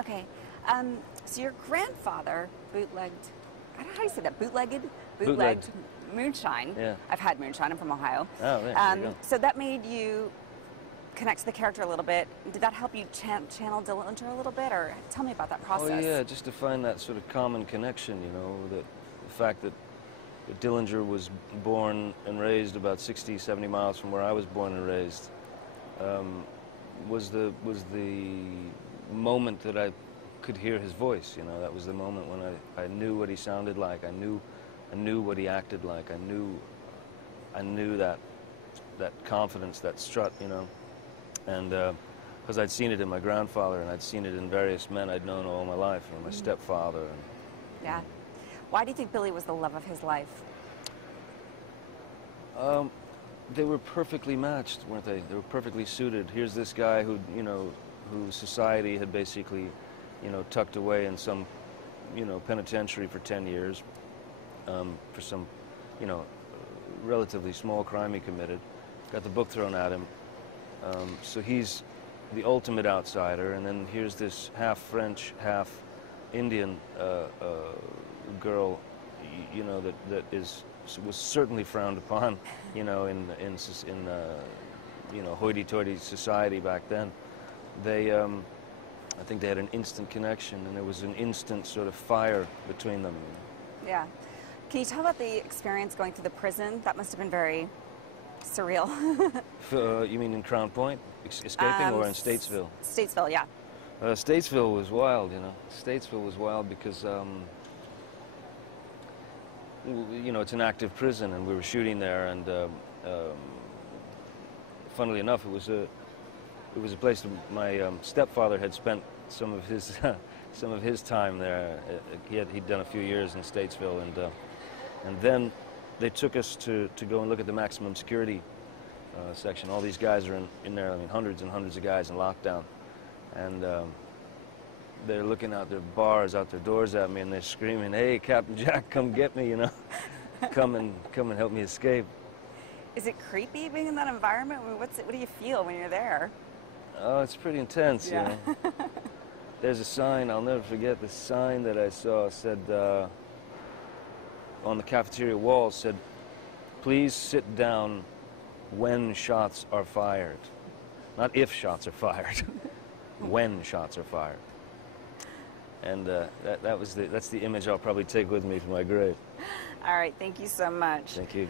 Okay. So your grandfather bootlegged, I don't know how you say that, bootlegged moonshine. Yeah. I've had moonshine. I'm from Ohio. Oh, there you go. So that made you connect to the character a little bit. Did that help you channel Dillinger a little bit, or tell me about that process? Oh yeah, just to find that sort of common connection, you know, the fact that Dillinger was born and raised about 60, 70 miles from where I was born and raised, was the moment that I could hear his voice. You know, that was the moment when I knew what he sounded like. I knew what he acted like. I knew that confidence, that strut, you know, and because I'd seen it in my grandfather and I'd seen it in various men I'd known all my life, you know, my stepfather. And, yeah. Why do you think Billy was the love of his life? They were perfectly matched, weren't they? They were perfectly suited. Here's this guy who, you know, whose society had basically, you know, tucked away in some, you know, penitentiary for 10 years for some, you know, relatively small crime he committed. Got the book thrown at him. So he's the ultimate outsider, and then here's this half French, half Indian girl, you know, that was certainly frowned upon, you know, in you know, hoity-toity society back then. They, I think they had an instant connection, and there was an instant sort of fire between them. Yeah. Can you tell about the experience going through the prison? That must have been very surreal. You mean in Crown Point, escaping, or in Statesville? Statesville, yeah. Statesville was wild, you know. Statesville was wild because, you know, it's an active prison, and we were shooting there, and funnily enough, it was a place that my stepfather had spent some of his time there. He'd done a few years in Statesville, and then they took us to go and look at the maximum security section. All these guys are in there. I mean, hundreds and hundreds of guys in lockdown, and they're looking out their bars, out their doors at me, and they're screaming, "Hey, Captain Jack, come get me!" You know, come and help me escape. Is it creepy being in that environment? I mean, what do you feel when you're there? Oh, it's pretty intense, yeah. You know. There's a sign, I'll never forget, the sign that I saw said, on the cafeteria wall said, "Please sit down when shots are fired." Not if shots are fired, when shots are fired. And that's the image I'll probably take with me to my grave. All right, thank you so much. Thank you.